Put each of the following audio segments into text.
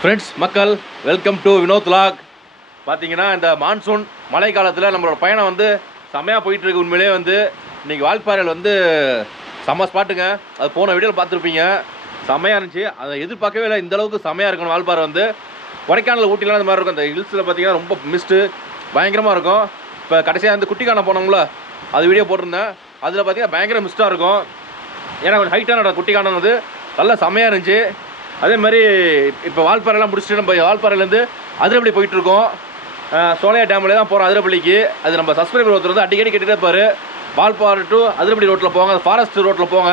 Friends மக்கள் welcome to Vinod lock பார்த்தீங்கன்னா இந்த மான்சூன் மழை காலத்தில் நம்மளோட பயணம் வந்து செம்மையாக போயிட்டுருக்கு. உண்மையிலே உண்மையிலேயே வந்து இன்றைக்கி வால்பாறையில் வந்து செம்ம ஸ்பாட்டுங்க அது போன வீடியோவில் பார்த்துருப்பீங்க. செம்மையாக இருந்துச்சு. அதை எதிர்பார்க்கவே இல்லை. இந்த அளவுக்கு செம்மையாக இருக்கணும் வால்பாறை வந்து. கொடைக்கானல் ஊட்டிலாம் இந்த மாதிரி இருக்கும். அந்த ஹில்ஸில் பார்த்தீங்கன்னா ரொம்ப மிஸ்ட்டு பயங்கரமாக இருக்கும். இப்போ கடைசியாக வந்து குட்டிக்கான போனோம்ல அது வீடியோ போட்டிருந்தேன். அதில் பார்த்தீங்கன்னா பயங்கர மிஸ்ட்டாக இருக்கும். ஏன்னா கொஞ்சம் ஹைட்டான குட்டிக்கானம் வந்து நல்லா செம்மையாக இருந்துச்சு. அதே மாதிரி இப்போ வால்பாறைலாம் முடிச்சுட்டு நம்ம வால்பாறையிலேருந்து அதிரப்பள்ளி போயிட்டு இருக்கோம் சோலையா டேம்ல தான் போகிறோம் அதிரப்பள்ளிக்கு. அது நம்ம சப்ஸ்கிரைபர் ஒருத்தர் வந்து அடிக்கடி கேட்டுகிட்டே இருப்பார். வால்பாறை டு அதிரப்பள்ளி ரோட்டில் போங்க ஃபாரஸ்ட் ரோட்டில் போங்க.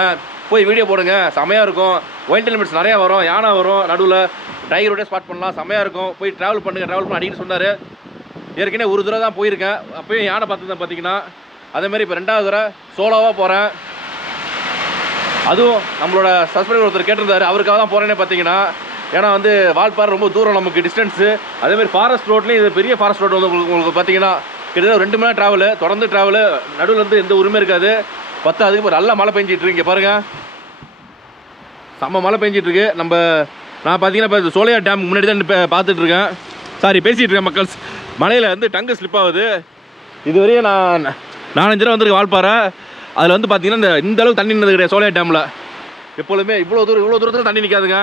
போய் வீடியோ போடுங்க. செமையாக இருக்கும். ஒயில்ட் எலிமெண்ட்ஸ் நிறையா வரும். யானை வரும். நடுவில் டைகரோடய ஸ்பாட் பண்ணலாம். செமையாக இருக்கும். போய் ட்ராவல் பண்ணுங்கள் ட்ராவல் பண்ண அடிக்கடி சொன்னார். ஏற்கனவே ஒரு தடவை தான் போயிருக்கேன். அப்போயும் யானை பார்த்துருந்தேன் பார்த்தீங்கன்னா. அதேமாதிரி இப்போ ரெண்டாவது தடவை சோலோவாக போகிறேன் அதுவும் நம்மளோட சஸ்பெண்ட் ஒருத்தர் கேட்டிருந்தாரு அவருக்காக தான் போகிறேன்னே பார்த்தீங்கன்னா ஏன்னா வந்து வால்பாறை ரொம்ப தூரம் நமக்கு டிஸ்டன்ஸு அதேமாதிரி ஃபாரஸ்ட் ரோட்லேயும் இது பெரிய ஃபாரஸ்ட் ரோடு வந்து உங்களுக்கு உங்களுக்கு பார்த்தீங்கன்னா கிட்டத்தட்ட ரெண்டு மணி நேரம் ட்ராவலு தொடர்ந்து ட்ராவலு நடுவில் இருந்து எந்த உரிமை இருக்காது. பத்தாவதுக்கு இப்போ நல்லா மழை பெஞ்சிட்டு இருக்கு பாருங்கள் செம்ம மழை பெஞ்சிட்டு இருக்கு. நம்ம நான் பார்த்தீங்கன்னா இப்போ சோலையா டேம் முன்னாடி தான் இப்போ பார்த்துட்டு இருக்கேன். சாரி பேசிகிட்டு இருக்கேன் மக்கள். மலையில் வந்து டங்கு ஸ்லிப் ஆகுது. இதுவரையும் நான் நாலஞ்சு தடவை வந்திருக்கேன் வால்பாறை. அதில் வந்து பார்த்தீங்கன்னா இந்த இந்த அளவுக்கு தண்ணி நின்றது கிடையாது சோலையா டேமில் எப்பொழுதுமே இவ்வளோ தூரம் இவ்வளோ தூரத்தில் தண்ணி நிற்காதுங்க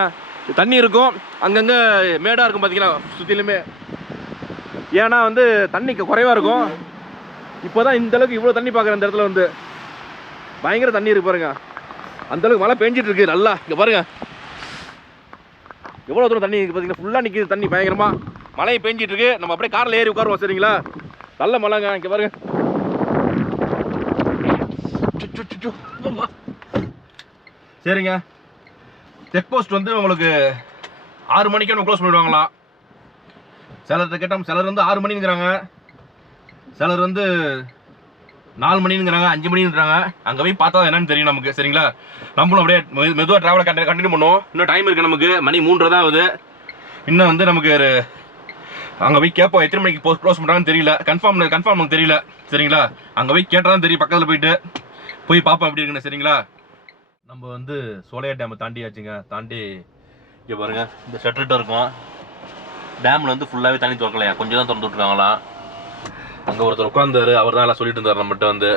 தண்ணி இருக்கும். அங்கங்கே மேடாக இருக்கும் பார்த்தீங்கன்னா சுற்றிலுமே ஏன்னா வந்து தண்ணி குறைவாக இருக்கும். இப்போ தான் இந்த அளவுக்கு இவ்வளோ தண்ணி பார்க்குறேன் இந்த இடத்துல வந்து. பயங்கர தண்ணி இருக்கு பாருங்க. அந்த அளவுக்கு மழை பெஞ்சிட்டு இருக்கு நல்லா. இங்கே பாருங்க. எவ்வளோ தூரம் தண்ணி இருக்கு பார்த்தீங்கன்னா ஃபுல்லாக நிற்கிது தண்ணி பயங்கரமாக மழை பெஞ்சிட்டு இருக்கு. நம்ம அப்படியே காரில் ஏறி உட்காருவோம் சரிங்களா? நல்ல மழைங்க இங்கே பாருங்க. சரிங்க. செக் போஸ்ட் வந்து உங்களுக்கு ஆறு மணிக்கு நம்ம க்ளோஸ் பண்ணிடுவாங்களா? சிலர்கிட்ட கேட்டோம் சிலர் வந்து ஆறு மணிங்கிறாங்க. சிலர் வந்து நாலு மணிங்கிறாங்க அஞ்சு மணிங்கிறாங்க. அங்கே போய் பார்த்தா என்னன்னு தெரியும் நமக்கு சரிங்களா? நம்மளும் அப்படியே மெ- மெதுவா ட்ராவலை கண்டினியூ பண்ணுவோம். இன்னும் டைம் இருக்குது நமக்கு. மணி மூன்றரை தான் ஆகுது. இன்னும் வந்து நமக்கு ஒரு அங்கே போய் கேட்போம் எத்தனை மணிக்கு போஸ்ட் க்ளோஸ் பண்ணுறாங்கன்னு தெரியல. கன்ஃபார்ம் கன்ஃபார்ம் நமக்கு தெரியல சரிங்களா? அங்கே போய் கேட்டால் தான் தெரியும் பக்கத்தில் போயிட்டு. போய் பார்ப்போம் எப்படி இருக்குன்னு சரிங்களா? நம்ம வந்து சோலையா டேமை தாண்டியாச்சுங்க. தாண்டி இங்கே பாருங்க இந்த ஷட்டர்கிட்ட இருக்கும். டேமில் வந்து ஃபுல்லாகவே தண்ணி திறக்கலையா? கொஞ்சம் தான் திறந்து விட்ருக்காங்களாம் அங்கே ஒருத்தர் உட்காந்தாரு அவர் தான் எல்லாம் சொல்லிட்டு இருந்தார் நம்மகிட்ட வந்து.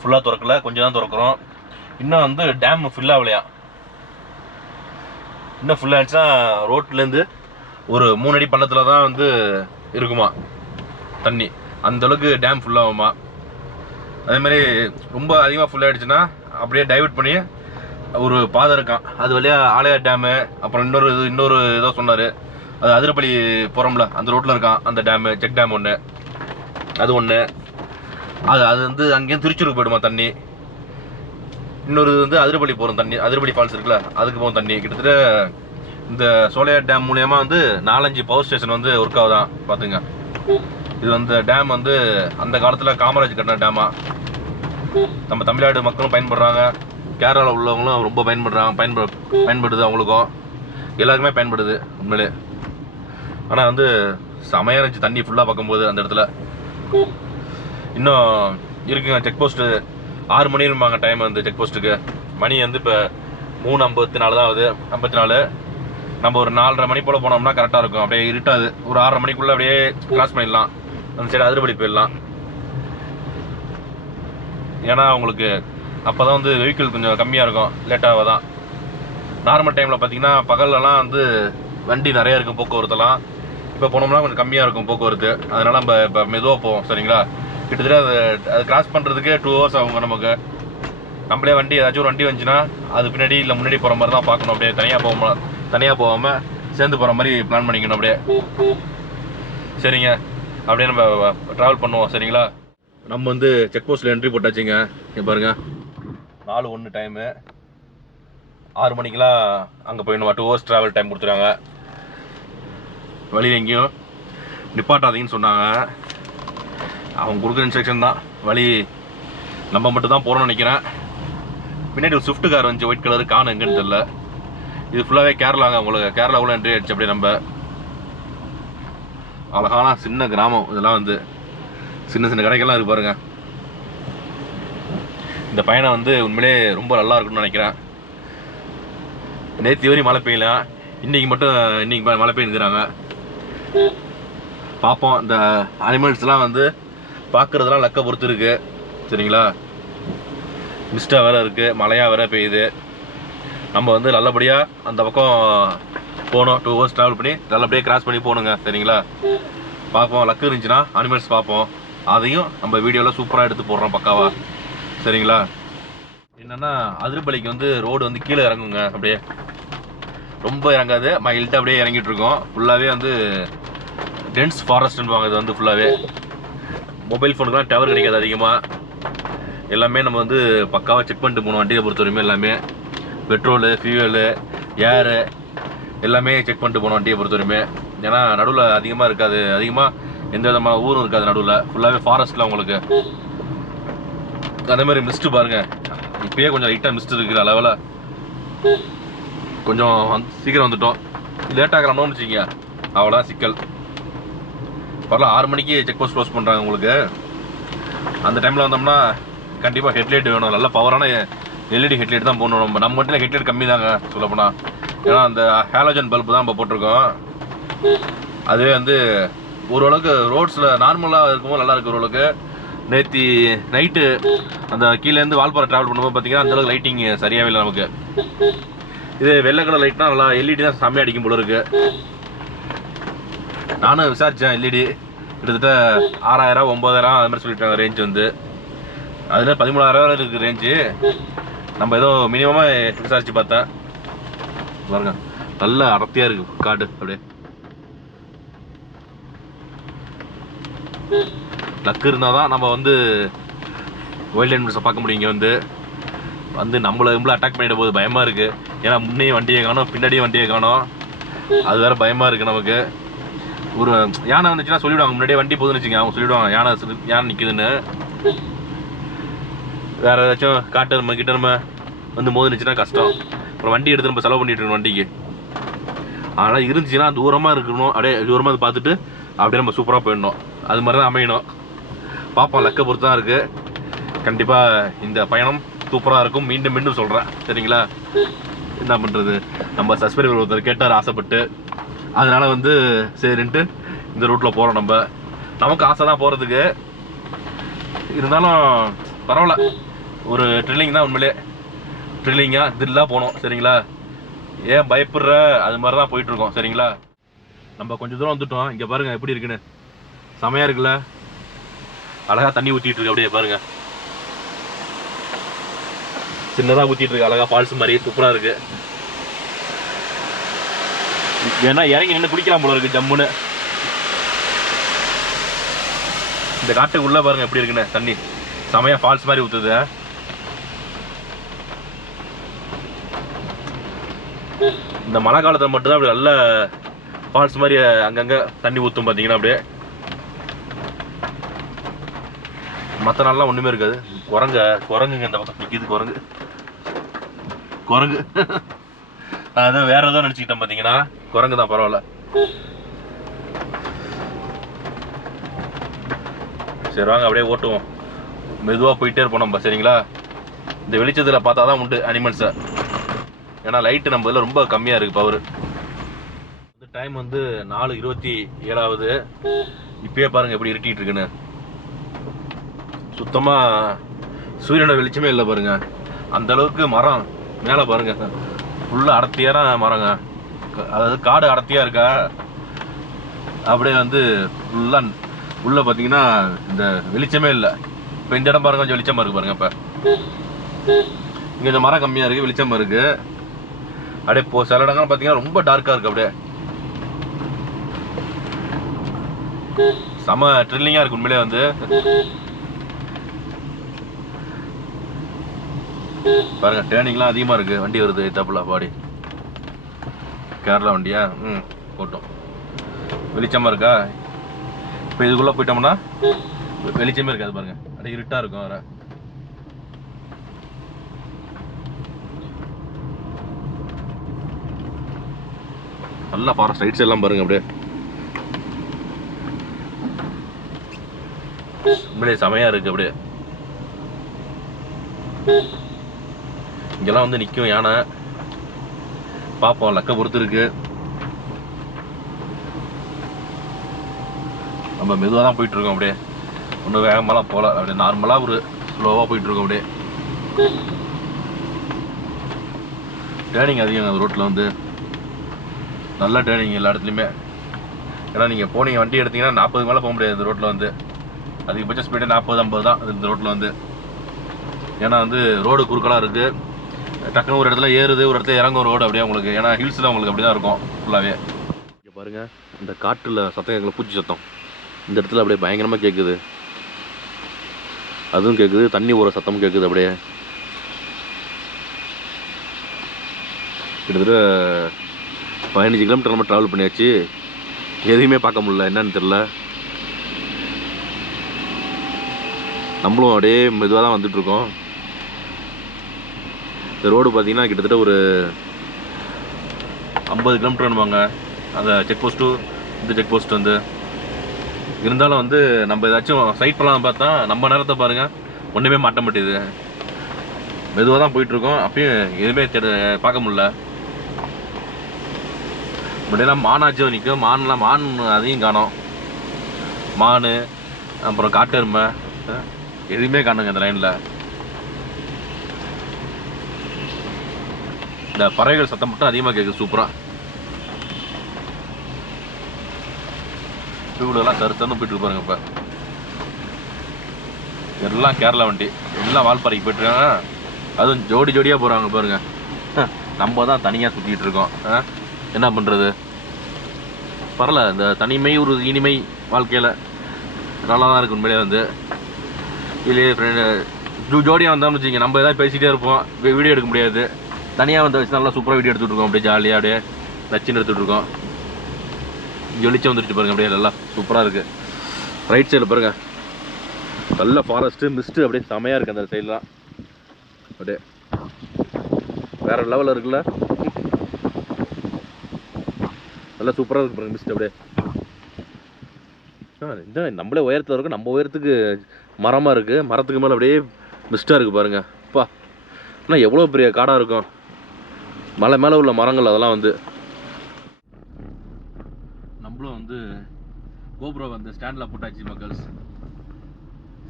ஃபுல்லாக திறக்கல கொஞ்சம் தான் திறக்கிறோம். இன்னும் வந்து டேம் ஃபுல்லாகலையா இன்னும் ஃபுல்லாக ஆச்சுன்னா ரோட்லேருந்து ஒரு மூணு அடி பள்ளத்தில் தான் வந்து இருக்குமா? தண்ணி. அந்தளவுக்கு டேம் ஃபுல்லாகுமா அதே மாதிரி ரொம்ப அதிகமாக ஃபுல் ஆகிடுச்சுன்னா அப்படியே டைவர்ட் பண்ணி ஒரு பாதை இருக்கான் அது வழியாக ஆலையார் டேமு அப்புறம் இன்னொரு இது இன்னொரு இதோ சொன்னார். அது அதிரப்பள்ளி போகிறோம்ல அந்த ரோட்டில் இருக்கான் அந்த டேமு செக் டேம் ஒன்று அது ஒன்று அது அது வந்து அங்கேயும் திருச்சூருக்கு போயிடுமா தண்ணி. இன்னொரு இது வந்து அதிரப்பள்ளி போகிறோம் தண்ணி அதிரப்பள்ளி ஃபால்ஸ் இருக்குல்ல அதுக்கு போகும் தண்ணி. கிட்டத்தட்ட இந்த சோலையார் டேம் மூலயமா வந்து நாலஞ்சு பவர் ஸ்டேஷன் வந்து ஒர்க் ஆகுதான் பார்த்துங்க இது வந்து டேம் வந்து அந்த காலத்தில் காமராஜ் கட்டின டேமா நம்ம தமிழ்நாடு மக்களும் பயன்படுறாங்க. கேரளாவில் உள்ளவங்களும் ரொம்ப பயன்படுறாங்க. பயன்படு பயன்படுது அவங்களுக்கும். எல்லாருக்குமே பயன்படுது உண்மையிலே. ஆனால் வந்து செமையாக இருந்துச்சு. தண்ணி ஃபுல்லாக பார்க்கும்போது அந்த இடத்துல. இன்னும் இருக்குங்க செக் போஸ்ட்டு ஆறு மணி இருப்பாங்க டைம் வந்து செக் போஸ்ட்டுக்கு மணி வந்து இப்போ மூணு ஐம்பத்தி நாலு தான் ஆகுது. ஐம்பத்தி நாலு நம்ம ஒரு நாலரை மணி போல் போனோம்னா கரெக்டாக இருக்கும். அப்படியே இருட்டாது. ஒரு ஆறரை மணிக்குள்ளே அப்படியே கிராஸ் பண்ணிடலாம். அந்த சைடு அதிரப்படி போயிடலாம். ஏன்னா உங்களுக்கு அப்போ தான் வந்து வெஹிக்கிள் கொஞ்சம் கம்மியாக இருக்கும் லேட்டாக தான் நார்மல் டைமில் பார்த்தீங்கன்னா பகல்லலாம் வந்து வண்டி நிறையா இருக்கும் போக்குவரத்துலாம் இப்போ போனோம்னா கொஞ்சம் கம்மியாக இருக்கும் போக்குவரத்து. அதனால் நம்ம இப்போ மெதுவாக போவோம் சரிங்களா? கிட்டத்தட்ட அது அது கிராஸ் பண்ணுறதுக்கே டூ ஹவர்ஸ் ஆகுங்க நமக்கு. நம்மளே வண்டி ஏதாச்சும் ஒரு வண்டி வந்துச்சுன்னா அது பின்னாடி இல்லை முன்னாடி போகிற மாதிரி தான் பார்க்கணும். அப்படியே தனியாக போகாம தனியாக போகாமல் சேர்ந்து போகிற மாதிரி பிளான் பண்ணிக்கணும் அப்படியே. சரிங்க. அப்படியே நம்ம ட்ராவல் பண்ணுவோம் சரிங்களா? நம்ம வந்து செக் போஸ்ட்டில் என்ட்ரி போட்டாச்சுங்க. இங்கே பாருங்க. நாலு ஒன்று டைமு ஆறு மணிக்கெலாம் அங்கே போயிடணும்? டூ ஹவர்ஸ் ட்ராவல் டைம் கொடுத்துருக்காங்க. வழியில் எங்கேயும் நிப்பாட்டாதீங்கன்னு சொன்னாங்க. அவங்க கொடுக்குற இன்ஸ்ட்ரக்ஷன் தான். வழி நம்ம மட்டும் தான் போகிறோம்னு நினைக்கிறேன். பின்னாடி ஒரு ஸ்விஃப்ட் கார் வந்துச்சு ஒயிட் கலர் காணும் எங்கன்னு தெரியல. இது ஃபுல்லாகவே கேரளாங்க உங்களுக்கு. கேரளாவுல என்ட்ரி ஆயிடுச்சு அப்படியே நம்ம. அழகான சின்ன கிராமம். இதெல்லாம் வந்து சின்ன சின்ன கடைகள்லாம் இருக்கு பாருங்க. இந்த பயணம் வந்து உண்மையிலே ரொம்ப நல்லா இருக்கும்னு நினைக்கிறேன். நேற்று வரையும் மழை பெய்யல. இன்னைக்கு மட்டும் இன்னைக்கு ம- மழை பெய்யுங்கிறாங்க பார்ப்போம் இந்த அனிமல்ஸ்லாம் வந்து பார்க்குறதுலாம் லக்கை பொறுத்து இருக்கு. சரிங்களா? மிஸ்டாக வேறு இருக்குது மழையாக வேற பெய்யுது. நம்ம வந்து நல்லபடியாக அந்த பக்கம் போகணும் டூ ஹவர்ஸ் ட்ராவல் பண்ணி நல்லபடியாக கிராஸ் பண்ணி போகணுங்க சரிங்களா? பார்ப்போம் லக்கு இருந்துச்சுன்னா அனிமல்ஸ் பார்ப்போம். அதையும் நம்ம வீடியோவில் சூப்பராக எடுத்து போடுறோம் பக்காவா. சரிங்களா? என்னன்னா அதிர்பலிக்கு வந்து ரோடு வந்து கீழே இறங்குங்க அப்படியே. ரொம்ப இறங்காது. மைல்ட்டு அப்படியே இறங்கிட்டு இருக்கோம். ஃபுல்லாகவே வந்து டென்ஸ் ஃபாரஸ்ட்னுவாங்க இது வந்து ஃபுல்லாகவே மொபைல் ஃபோனுக்குலாம் டவர் கிடைக்காது அதிகமாக எல்லாமே நம்ம வந்து பக்காவாக செக் பண்ணிட்டு போகணும் வண்டியை பொறுத்த வரைக்கும் எல்லாமே. பெட்ரோலு ஃபியூவலு ஏரு எல்லாமே செக் பண்ணிட்டு போனோம் வண்டியை பொறுத்தவரையுமே. ஏன்னா நடுவில் அதிகமாக இருக்காது. அதிகமாக எந்த விதமான ஊரும் இருக்காது நடுவில். ஃபுல்லாகவே ஃபாரஸ்ட்டில் உங்களுக்கு. அதே மாதிரி மிஸ்ட்டு பாருங்க. இப்பயே கொஞ்சம் லைட்டாக மிஸ்ட் இருக்கிற லெவலில் கொஞ்சம் வந்து- சீக்கிரம் வந்துட்டோம். லேட் ஆகிறோம்னு வச்சுக்கிங்க அவ்வளோதான் சிக்கல். பரவாயில்ல ஆறு மணிக்கு செக் போஸ்ட் க்ளோஸ் பண்ணுறாங்க உங்களுக்கு. அந்த டைமில் வந்தோம்னா கண்டிப்பாக ஹெட்லைட் வேணும். நல்ல பவரான எல்இடி ஹெட்லைட் தான் போடணும். நம்ம நம்ம மட்டும் ஹெட்லைட் கம்மி தாங்க சொல்லப்போனால் ஏன்னா அந்த ஹேலோஜன் பல்பு தான் நம்ம போட்டிருக்கோம். அதுவே வந்து ஓரளவுக்கு ரோட்ஸில் நார்மலாக இருக்கும்போது நல்லா இருக்கு ஓரளவுக்கு. நேத்தி நைட்டு அந்த கீழேருந்து வால்பாறை ட்ராவல் பண்ணும்போது பார்த்தீங்கன்னா அந்தளவுக்கு லைட்டிங் சரியாகவே இல்லை நமக்கு. இது வெள்ளை கலர் லைட்னா நல்லா எல்இடி தான் செம்மையாக அடிக்கும் போல இருக்கு. நானும் விசாரித்தேன் எல்இடி கிட்டத்தட்ட ஆறாயிரம் ஒம்பதாயிரம் அது மாதிரி சொல்லிட்டாங்க ரேஞ்ச் வந்து. அதில் பதிமூணாயிரம் வரை இருக்குது ரேஞ்சு நம்ம ஏதோ மினிமமாக விசாரித்து பார்த்தேன். பாருங்க. நல்ல அடர்த்தியா இருக்கு. காடு அப்படியே. லக்கு இருந்தால் தான் நம்ம வந்து வைல்ட் அனிமல்ஸை பார்க்க முடியும் இங்கே வந்து. வந்து நம்மளை இவ்வளோ அட்டாக் பண்ணிட போது பயமாக இருக்குது ஏன்னா முன்னையும் வண்டியை காணோம் பின்னாடியும் வண்டியை காணோம். அது வேற பயமாக இருக்குது நமக்கு. ஒரு யானை வந்துச்சுன்னா சொல்லிவிடுவாங்க. முன்னாடியே வண்டி போதுன்னு வச்சுங்க அவங்க சொல்லிவிடுவாங்க. யானை யானை நிற்குதுன்னு வேற ஏதாச்சும் காட்டு நம்ம கிட்ட நம்ம வந்து மோதுனுச்சுன்னா கஷ்டம். அப்புறம் வண்டி எடுத்து நம்ம செலவு பண்ணிட்டு இருக்கணும் வண்டிக்கு. ஆனால் இருந்துச்சுன்னா தூரமாக இருக்கணும். அப்படியே தூரமாக அதை பார்த்துட்டு அப்படியே நம்ம சூப்பராக போயிடணும். அது மாதிரி தான் அமையணும். பார்ப்போம் லக்கை பொறுத்து தான் இருக்குது கண்டிப்பாக இந்த பயணம் சூப்பராக இருக்கும். மீண்டும் மீண்டும் சொல்கிறேன் சரிங்களா? என்ன பண்ணுறது நம்ம சஸ்பெரிவர் ஒருத்தர் கேட்டார் ஆசைப்பட்டு. அதனால் வந்து சரின்ட்டு இந்த ரூட்டில் போகிறோம் நம்ம. நமக்கு ஆசை தான் போகிறதுக்கு இருந்தாலும் பரவாயில்ல. ஒரு ட்ரில்லிங் தான் உண்மையிலே. ட்ரில்லிங்காக தில்லாக போனோம் சரிங்களா? ஏன் பயப்படுற? அது மாதிரி தான் போயிட்டுருக்கோம் சரிங்களா? நம்ம கொஞ்சம் தூரம் வந்துட்டோம். இங்கே பாருங்கள் எப்படி இருக்குன்னு. செமையாக இருக்குல்ல? அழகாக தண்ணி ஊற்றிட்டு இருக்கு அப்படியே பாருங்கள் சின்னதாக ஊற்றிட்டு இருக்கு அழகாக ஃபால்ஸ் மாதிரி சூப்பராக இருக்குது ஏன்னா இறங்கி நின்று குடிக்கலாம் போல இருக்கு ஜம்முன்னு. இந்த காட்டுக்குள்ளே பாருங்கள் எப்படி இருக்குன்னு தண்ணி. செமையாக ஃபால்ஸ் மாதிரி ஊற்றுது இந்த மழை காலத்தில் மட்டும்தான் அப்படி நல்ல ஃபால்ஸ் மாதிரி அங்கங்கே தண்ணி ஊற்றும் பார்த்தீங்கன்னா அப்படியே. மற்ற நாள்லாம் ஒன்றுமே இருக்காது. குரங்க குரங்குங்க இந்த பக்கம் நிக்குது குரங்கு. குரங்கு. அதான் வேற ஏதோ நினச்சிக்கிட்டேன் பார்த்தீங்கன்னா குரங்கு தான் பரவாயில்ல. சரி வாங்க அப்படியே ஓட்டுவோம். மெதுவாக போயிட்டே இருப்போம் நம்ம சரிங்களா? இந்த வெளிச்சத்தில் பார்த்தா தான் உண்டு அனிமல்ஸை ஏன்னா லைட்டு நம்ம இதில் ரொம்ப கம்மியாக இருக்குது பவர் இந்த டைம் வந்து நாலு இருபத்தி ஏழாவது. இப்பயே பாருங்க எப்படி இருட்டிட்டு இருக்குன்னு. சுத்தமாக சூரியனோட வெளிச்சமே இல்லை பாருங்க. அந்த அளவுக்கு மரம் மேலே பாருங்க. ஃபுல்லாக அடர்த்தியான மரங்க. அதாவது காடு அடர்த்தியாக இருக்கா? அப்படியே வந்து ஃபுல்லாக உள்ளே பார்த்தீங்கன்னா இந்த வெளிச்சமே இல்லை. இப்போ இந்த இடம் பாருங்க கொஞ்சம் வெளிச்சமாக இருக்குது பாருங்க இப்போ. இங்கே கொஞ்சம் மரம் கம்மியாக இருக்குது வெளிச்சமாக இருக்குது அப்படியே இப்போ சில இடங்கள் பார்த்தீங்கன்னா ரொம்ப டார்க்காக இருக்கு அப்படியே. செம ட்ரில்லிங்காக இருக்கு உண்மையிலே வந்து. பாருங்க டேர்னிங்லாம் அதிகமாக இருக்குது வண்டி வருது தப்புல பாடி கேரளா வண்டியா? ம் போட்டோம் வெளிச்சமாக இருக்கா? இப்போ இதுக்குள்ளே போயிட்டோம்னா வெளிச்சமே இருக்காது பாருங்க. அப்படியே இருட்டாக இருக்கும் வேறு. நல்லா ஃபாரஸ்ட் ரைட்ஸ் எல்லாம் பாருங்க அப்படியே. உண்மையிலே செமையாக இருக்குது அப்படியே. இங்கெல்லாம் வந்து நிற்கும் யானை. பார்ப்போம் லக்கை பொறுத்து இருக்கு. நம்ம மெதுவாக தான் போயிட்டுருக்கோம் அப்படியே. ஒன்றும் வேகமெல்லாம் போகல அப்படியே நார்மலாக ஒரு ஸ்லோவாக போயிட்டுருக்கோம் அப்படியே. டேர்னிங் அதிகம் அந்த ரோட்டில் வந்து. நல்ல டேர்னிங் எல்லா இடத்துலையுமே. ஏன்னா நீங்கள் போனீங்க வண்டி எடுத்தீங்கன்னா நாற்பது மேலே போக முடியாது இந்த ரோட்டில் வந்து. அதிகபட்ச ஸ்பீடு நாற்பது ஐம்பது தான் இந்த ரோட்டில் வந்து. ஏன்னா வந்து ரோடு குறுக்கலாக இருக்குது டக்குனு ஒரு இடத்துல ஏறுது ஒரு இடத்துல இறங்கும் ரோடு அப்படியே உங்களுக்கு. ஏன்னா ஹில்ஸில் உங்களுக்கு அப்படி தான் இருக்கும் ஃபுல்லாகவே இங்கே பாருங்கள் இந்த காட்டில் சத்தம் கேட்கல பூச்சி சத்தம். இந்த இடத்துல அப்படியே பயங்கரமாக கேட்குது அதுவும் கேட்குது தண்ணி ஊற சத்தமும் கேட்குது அப்படியே. கிட்டத்தட்ட பதினஞ்சு கிலோமீட்டர் நம்ம ட்ராவல் பண்ணியாச்சு. எதையுமே பார்க்க முடியல. என்னன்னு தெரில நம்மளும் அப்படியே மெதுவாக தான் வந்துட்ருக்கோம் இந்த ரோடு பார்த்தீங்கன்னா கிட்டத்தட்ட ஒரு ஐம்பது கிலோமீட்டர் வேணுமாங்க அந்த செக் போஸ்ட்டு இந்த செக் போஸ்ட் வந்து. இருந்தாலும் வந்து நம்ம ஏதாச்சும் சைட் பண்ணலாம் பார்த்தா நம்ம நேரத்தை பாருங்கள் ஒன்றுமே மாட்ட மாட்டேது மெதுவாக தான் போயிட்டுருக்கோம். அப்பயும் எதுவுமே தெரி பார்க்க முடில முன்னாடியெல்லாம் மானாச்சும் நிற்கும். மான்லாம் மான் அதையும் காணும். மான் அப்புறம் காட்டெருமை எதுவுமே காணுங்க இந்த லைனில் இந்த பறவைகள் சத்தம் மட்டும் அதிகமாக கேட்குது சூப்பராக டூவீலர்லாம் கருத்தன்னு போயிட்டு பாருங்க இப்போ. எல்லாம் கேரளா வண்டி. எல்லாம் வால்பாறைக்கு போயிட்டுருக்காங்க அதுவும் ஜோடி ஜோடியாக போகிறாங்க பாருங்க. நம்ம தான் தனியாக சுற்றிக்கிட்டு இருக்கோம். ஆ? என்ன பண்ணுறது பரவாயில்ல இந்த தனிமை ஒரு இனிமை வாழ்க்கையில் நல்லா தான் இருக்கு உண்மையிலே வந்து. இல்லையே ஃப்ரெண்டு ஜோடியாக வந்தோம்னு வச்சுங்க நம்ம எதாவது பேசிகிட்டே இருப்போம். வீடியோ எடுக்க முடியாது. தனியாக வந்து வச்சு நல்லா சூப்பராக வீடியோ எடுத்துகிட்டு இருக்கோம். அப்படியே ஜாலியாக அப்படியே நச்சுன்னு எடுத்துகிட்டு இருக்கோம். இங்கே வந்துருச்சு பாருங்க அப்படியே நல்லா சூப்பராக இருக்குது ரைட் சைடில் பாருங்கள் நல்ல ஃபாரஸ்ட்டு மிஸ்ட்டு அப்படியே செமையாக இருக்குது அந்த சைடெலாம் அப்படியே வேறு லெவலில் இருக்குல்ல. நல்லா சூப்பராக இருக்கு பாருங்க மிஸ்ட் அப்படியே. ஆ, இந்த நம்மளே உயரத்தில் இருக்கோம் நம்ம உயரத்துக்கு மரமாக இருக்குது மரத்துக்கு மேலே அப்படியே மிஸ்டாக இருக்குது பாருங்கள் அப்பா ஆனால் எவ்வளோ பெரிய காடாக இருக்கும். மலை மேலே உள்ள மரங்கள் அதெல்லாம் வந்து. நம்மளும் வந்து கோபுரம் வந்து ஸ்டாண்டில் போட்டாச்சு மக்கள்ஸ்.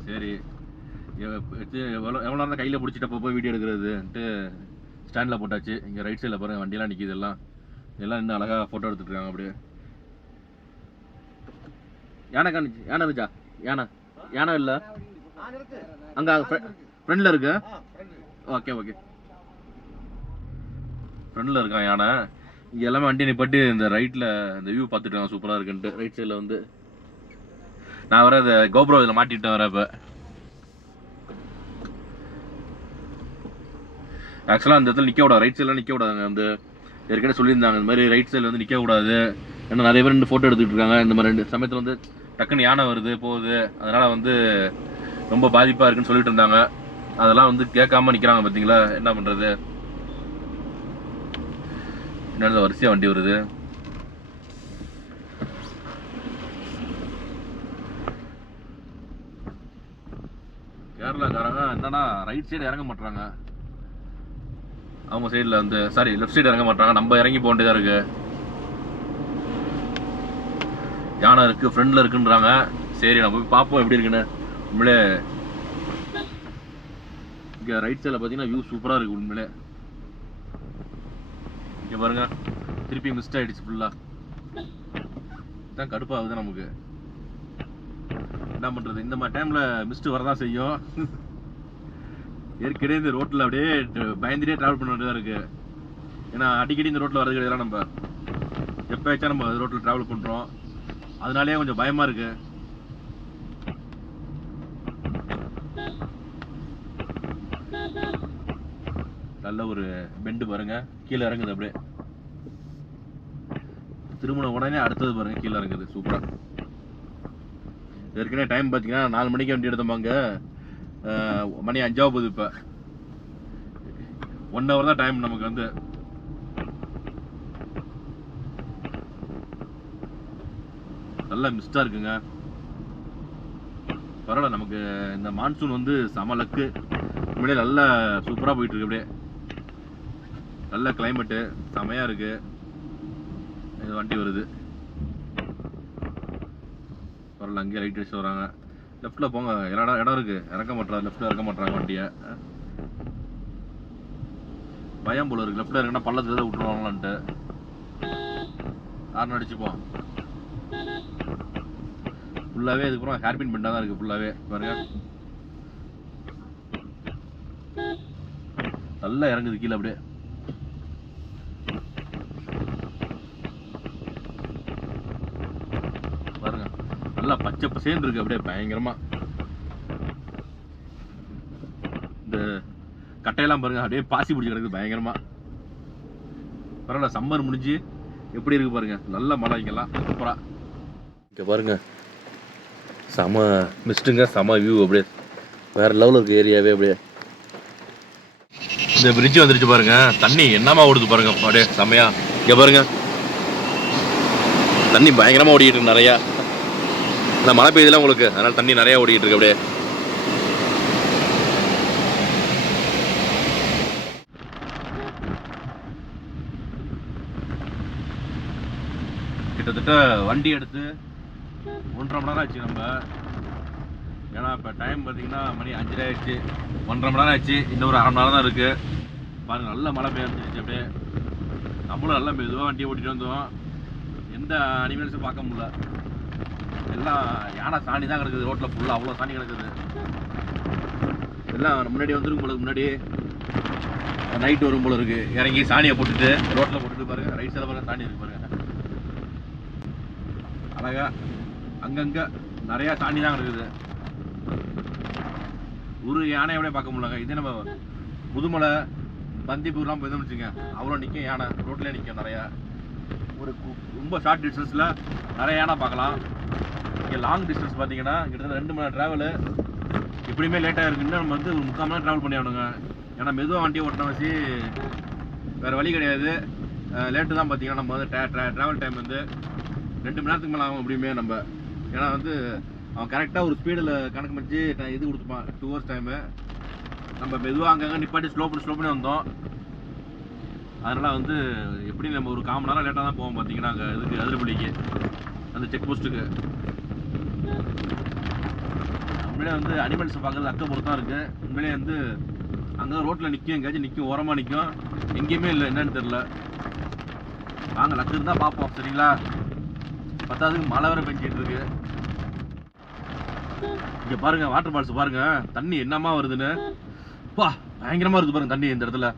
சரி எவ்வளோ எவ்வளோ நேரம் கையில் பிடிச்சிட்டு போய் வீடியோ எடுக்கிறதுன்ட்டு ஸ்டாண்டில் போட்டாச்சு. இங்கே ரைட் சைடில் பாருங்கள் வண்டியெலாம் நிற்கிது எல்லாம். எல்லாம் இன்னும் அழகாக ஃபோட்டோ எடுத்துட்டு இருக்காங்க அப்படியே. யானை காணிச்சு யானை இருந்துச்சா? யானை. யானை இல்லை? அங்கே ஃப்ரெண்டில் இருக்கு? ஓகே ஓகே ஃப்ரெண்டில் இருக்கான் யானை? இங்கே எல்லாமே வண்டி நிப்பாட்டி இந்த ரைட்டில் இந்த வியூ பார்த்துட்டு சூப்பராக இருக்குன்ட்டு. ரைட் சைடில் வந்து நான் வர இந்த கோபுரம் இதில் மாட்டிட்டேன் வர இப்போ. ஆக்சுவலாக அந்த இடத்துல நிற்க விடாது. ரைட் சைடில் நிற்க விடாதுங்க. வந்து ஏற்கனவே சொல்லியிருந்தாங்க இந்த மாதிரி ரைட் சைடில் வந்து நிற்க கூடாது ஏன்னா நிறைய பேர் ரெண்டு ஃபோட்டோ எடுத்துகிட்டு இருக்காங்க. இந்த மாதிரி ரெண்டு சமயத்தில் வந்து டக்குன்னு யானை வருது போகுது. அதனால் வந்து ரொம்ப பாதிப்பாக இருக்குன்னு சொல்லிட்டு இருந்தாங்க. அதெல்லாம் வந்து கேட்காம நிற்கிறாங்க பார்த்தீங்களா என்ன பண்ணுறது என்னது வரிசையாக வண்டி வருது. கேரளாக்காரங்க என்னன்னா ரைட் சைடு இறங்க மாட்டுறாங்க அவங்க சைடில் வந்து சாரி லெஃப்ட் சைடு இறங்க மாட்டாங்க. நம்ம இறங்கி போக வேண்டியதாக இருக்குது யானை இருக்குது ஃப்ரெண்டில் இருக்குன்றாங்க. சரி நம்ம போய் பார்ப்போம் எப்படி இருக்குன்னு. உண்மையிலே இங்கே ரைட் சைடில் பார்த்தீங்கன்னா வியூ சூப்பராக இருக்குது உண்மையிலே. இங்கே பாருங்க திருப்பி மிஸ்ட் ஆகிடுச்சு ஃபுல்லாக தான் கடுப்பாகுது நமக்கு. என்ன பண்ணுறது இந்த மாதிரி டைமில் மிஸ்ட்டு வரதான் செய்யும். ஏற்கனவே இந்த ரோட்டில் அப்படியே பயந்துட்டே ட்ராவல் பண்ண வேண்டியதாக இருக்குது ஏன்னா அடிக்கடி இந்த ரோட்டில் வரது கிடையாது நம்ம எப்போயாச்சும் நம்ம ரோட்டில் ட்ராவல் பண்ணுறோம் அதனாலேயே கொஞ்சம் பயமாக இருக்குது நல்ல ஒரு பெண்டு பாருங்க. கீழே இறங்குது அப்படியே. திருமண உடனே அடுத்தது பாருங்க கீழே இறங்குது. சூப்பராக ஏற்கனவே டைம் பார்த்தீங்கன்னா நாலு மணிக்கு வண்டி எடுத்தோம்பாங்க மணி அஞ்சாவது போகுது இப்போ. ஒன் ஹவர் தான் டைம் நமக்கு வந்து. நல்ல மிஸ்டாக இருக்குங்க. பரவாயில்ல நமக்கு இந்த மான்சூன் வந்து செம லக்கு உண்மையிலே நல்லா சூப்பராக போயிட்டு இருக்கு அப்படியே. நல்ல கிளைமேட்டு செமையாக இருக்கு. இது வண்டி வருது. பரவாயில்ல அங்கேயே ரைட் அடிச்சு வராங்க. லெஃப்ட்டில் போங்க. இடம் இடம் இருக்குது இறக்க மாட்டாங்க லெஃப்ட்டில் இறக்க மாட்டாங்க வண்டியை. பயம் போல இருக்கு. லெஃப்ட்டில் இருக்குன்னா பள்ளத்துக்கு எதாவது விட்டுருவாங்களான்ட்டு. ஹார்ன் அடிச்சுப்போம் ஃபுல்லாகவே இதுக்கப்புறம் ஹேர்பின் பெண்டாக தான் இருக்குது ஃபுல்லாகவே பாருங்க. நல்லா இறங்குது கீழே அப்படியே பாருங்க நல்லா பச்சை பசேன்னு இருக்கு அப்படியே பயங்கரமா. இந்த கட்டையெல்லாம் பாருங்க அப்படியே பாசி பிடிச்சி கிடக்குது பயங்கரமா. பரவாயில்ல சம்மர் முடிஞ்சு எப்படி இருக்கு பாருங்க நல்ல மழை இங்கெல்லாம் சூப்பரா இங்க பாருங்க செம மிஸ்ட்டுங்க செம வியூ அப்படியே. வேற லெவலில் இருக்கு ஏரியாவே அப்படியே. இந்த பிரிட்ஜ் வந்துருச்சு பாருங்க தண்ணி என்னமா ஓடுது பாருங்க அப்படியே செமையா. இங்க பாருங்க. தண்ணி பயங்கரமா ஓடிட்டு இருக்கு நிறையா. இந்த மழை பெய்யுதுல உங்களுக்கு? அதனால தண்ணி நிறைய ஓடிக்கிட்டு இருக்கு அப்படியே. கிட்டத்தட்ட வண்டி எடுத்து ஒன்றரை மணி நேரம் ஆச்சு நம்ம. ஏன்னா இப்போ டைம் பார்த்தீங்கன்னா மணி அஞ்சரை ஆயிடுச்சு. ஒன்றரை மணி நேரம் ஆச்சு. இன்னும் ஒரு அரை மணி நேரம் தான் இருக்கு. பாருங்க நல்ல மழை பெய்ஞ்சிருச்சு அப்படியே. நம்மளும் நல்லா மெதுவாக வண்டியை ஓட்டிட்டு வந்தோம் எந்த அனிமல்ஸும் பார்க்க முடியல. எல்லாம் யானை சாணி தான் கிடக்குது ரோட்டில் ஃபுல்லாக அவ்வளோ சாணி கிடக்குது. எல்லாம் முன்னாடி வந்துருக்கும் போல முன்னாடி நைட்டு வரும் போல இருக்கு. இறங்கி சாணியை போட்டுட்டு ரோட்டில் போட்டுட்டு பாருங்க. ரைட் சைடில் பாருங்க சாணி இருக்கு பாருங்க. அழகா அங்கங்கே நிறையா சாணி தான் கிடக்குது. ஒரு யானை அப்படியே பார்க்க முடியலங்க. இதே நம்ம முதுமலை பந்திப்பூர்லாம் போயிருந்தோம்னு வச்சுங்க அவ்வளோ நிற்கும் யானை. ரோட்லேயே நிற்கும் நிறையா. ஒரு கு- ரொம்ப ஷார்ட் டிஸ்டன்ஸில் நிறைய யானை பார்க்கலாம். இங்கே லாங் டிஸ்டன்ஸ் பார்த்தீங்கன்னா கிட்டத்தட்ட ரெண்டு மணி நேரம் ட்ராவலு எப்படியுமே லேட்டாக இருக்குன்னு நம்ம வந்து ஒரு முக்கால் மணி நேரம் ட்ராவல் பண்ணி ஆகணுங்க ஏன்னா மெதுவாக வண்டியை ஓட்டின வச்சு வேறு வழி கிடையாது. லேட்டு தான் பார்த்தீங்கன்னா நம்ம வந்து ட்ராவல் டைம் வந்து ரெண்டு மணி நேரத்துக்கு மேலே ஆகும் எப்படியுமே நம்ம. ஏன்னா வந்து அவன் கரெக்டாக ஒரு ஸ்பீடில் கணக்கு வச்சு ட- இது கொடுத்துப்பான். டூ ஹவர்ஸ் டைமு நம்ம மெதுவாக அங்கங்கே நிப்பாட்டி ஸ்லோ பண்ணி ஸ்லோ பண்ணி வந்தோம். அதனால் வந்து எப்படி நம்ம ஒரு கால் நேரம் லேட்டாக தான் போவோம் பார்த்தீங்கன்னா அங்கே. இதுக்கு அதிரப்பள்ளிக்கு அந்த செக் போஸ்ட்டுக்கு உண்மையிலே வந்து அனிமல்ஸ் பார்க்குறது அக்கப்புறம் தான் இருக்குது உண்மையிலே வந்து அங்கே ரோட்டில் நிற்கும் எங்கேயாச்சும் நிற்கும் ஓரமாக நிற்கும் எங்கேயுமே இல்லை என்னன்னு தெரில வாங்க லக்கு இருந்தால் பார்ப்போம் சரிங்களா? பத்தாவதுக்கு மழை வேற பெஞ்சிட்டு இருக்கு. இங்கே பாருங்க வாட்டர் ஃபால்ஸ் பாருங்கள் தண்ணி என்னமா வருதுன்னு. பா பயங்கரமாக இருக்குது பாருங்க தண்ணி இந்த இடத்துல.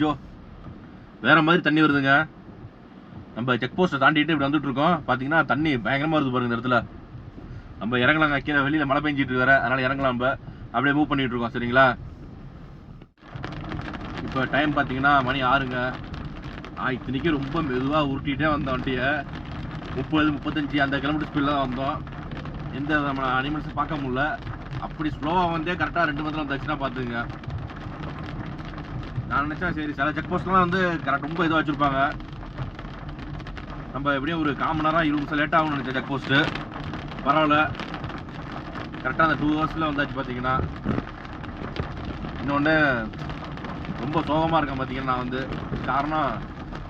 ஜோ. வேற மாதிரி தண்ணி வருதுங்க. நம்ம செக் போஸ்ட்டை தாண்டிட்டு இப்படி வந்துட்டு இருக்கோம். பார்த்தீங்கன்னா தண்ணி பயங்கரமாக இருக்குது பாருங்க இந்த இடத்துல. நம்ம இறங்கலாங்க கீழே வெளியில் மழை பெஞ்சிட்டு இருக்கு வேற. அதனால இறங்கலாம் நம்ம அப்படியே மூவ் பண்ணிட்டு இருக்கோம் சரிங்களா? இப்போ டைம் பார்த்தீங்கன்னா மணி ஆறுங்க. இத்தனைக்கு ரொம்ப மெதுவாக உருட்டிகிட்டே வந்தோம் வண்டியை. முப்பது முப்பத்தஞ்சு அந்த கிலோமீட்டர் ஸ்பீடில் தான் வந்தோம். எந்த நம்ம அனிமல்ஸும் பார்க்க முடில அப்படி ஸ்லோவாக வந்தே கரெக்டாக ரெண்டு மணி வந்துச்சுன்னா பார்த்துங்க நான் நினச்சேன் சரி சில செக் போஸ்ட்லாம் வந்து கரெக்ட் ரொம்ப இதாக வச்சுருப்பாங்க. நம்ம எப்படியும் ஒரு கால் மணி நேரம் இருபது நிமிஷம் லேட் ஆகும்னு நினச்சேன் செக் போஸ்ட்டு பரவாயில்ல. கரெக்டாக அந்த டூ ஹவர்ஸில் வந்தாச்சு பார்த்தீங்கன்னா இன்னொன்று ரொம்ப சோகமாக இருக்கேன் பார்த்தீங்கன்னா நான் வந்து. காரணம்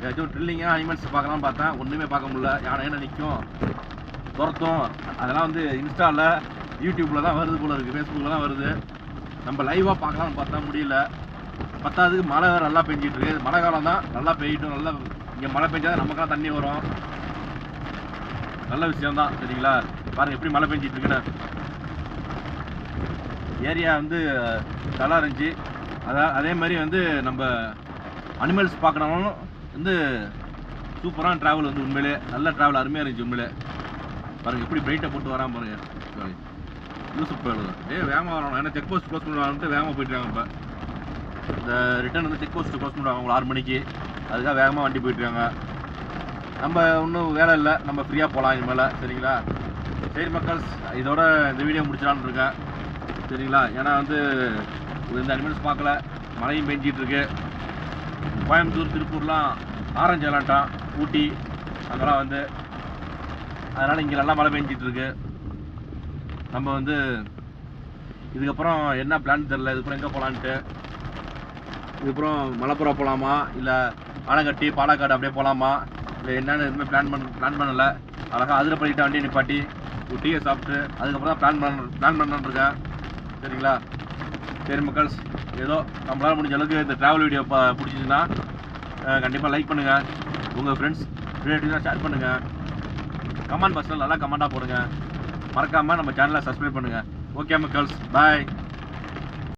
ஏதாச்சும் ட்ரில்லிங்காக அனிமல்ஸ் பார்க்கலாம் பார்த்தேன். ஒன்றுமே பார்க்க முடியல. யானை என்ன நிற்கும் துரத்தும். அதெல்லாம் வந்து இன்ஸ்டாவில் யூடியூப்பில் தான் வருது போல் இருக்குது ஃபேஸ்புக்கில் தான் வருது. நம்ம லைவாக பார்க்கலாம்னு பார்த்தா முடியல. பத்தாவதுக்கு மழை வேறு நல்லா பெஞ்சிட்டு இருக்கு. மழை காலம் தான் நல்லா பெய்யட்டும். நல்லா இங்கே மழை பெஞ்சாதான் நமக்கெல்லாம் தண்ணி வரும். நல்ல விஷயம்தான் சரிங்களா? பாருங்க எப்படி மழை பெஞ்சிட்டு இருக்குன்னு. ஏரியா வந்து நல்லா இருந்துச்சு அதான் அதே மாதிரி வந்து நம்ம அனிமல்ஸ் பார்க்கணும் வந்து சூப்பரான ட்ராவல் வந்து உண்மையிலே நல்ல ட்ராவல் அருமையாக இருந்துச்சு உண்மையிலே. பாருங்க எப்படி பிரைட்டை போட்டு வராம பாருங்கள் சாரி யூசுப் போயிடுது. ஏ வேகமாக வரணும். ஏன்னா செக் போஸ்ட் க்ளோஸ் பண்ணுவாங்கன்ட்டு வேகமாக போயிட்டுருக்காங்க இப்போ. இந்த ரிட்டர்ன் வந்து செக் போஸ்ட் க்ளோஸ் பண்ணுவாங்க அவங்கள ஆறு மணிக்கு. அதுக்காக வேகமாக வண்டி போயிட்டுருக்காங்க. நம்ம ஒன்றும் வேலை இல்லை. நம்ம ஃப்ரீயாக போகலாம் இனிமேல் சரிங்களா? சரி மக்கள்ஸ் இதோட இந்த வீடியோ முடிச்சிடலான்னு இருக்கேன். சரிங்களா? ஏன்னா வந்து இந்த அனிமல்ஸ் பார்க்கல. மழையும் பெஞ்சிட்டு கோயம்புத்தூர் திருப்பூர்லாம் ஆரஞ்சு விளாண்டான் ஊட்டி அங்கெல்லாம் வந்து அதனால் இங்கே நல்லா மழை பெஞ்சிகிட்டு இருக்கு. நம்ம வந்து இதுக்கப்புறம் என்ன பிளான் தெரில இதுக்கப்புறம் எங்கே போகலான்ட்டு இதுக்கப்புறம் மலப்புறம் போகலாமா இல்லை ஆனைக்கட்டி பாலக்காடு அப்படியே போகலாமா இல்லை என்னென்னு எதுவுமே பிளான் பண்ண பிளான் பண்ணலை. அழகாக அதில் பண்ணிட்டு வண்டியை நிப்பாட்டி ஒரு டீயை சாப்பிட்டு அதுக்கப்புறம் தான் பிளான் பண்ண பிளான் பண்ணலான்னு இருக்கேன். சரிங்களா? சரி மக்கள்ஸ் ஏதோ நம்மளால் முடிஞ்ச அளவுக்கு இந்த ட்ராவல் வீடியோ பா பிடிச்சிச்சுன்னா கண்டிப்பாக லைக் பண்ணுங்கள் உங்கள் ஃப்ரெண்ட்ஸ் ரிலேட்டிவ்லாம் ஷேர் பண்ணுங்கள் கமெண்ட் பாக்ஸில் நல்லா கமெண்ட்டாக போடுங்க. மறக்காமல் நம்ம சேனலை சப்ஸ்கிரைப் பண்ணுங்கள் ஓகே மக்கள்ஸ் பாய்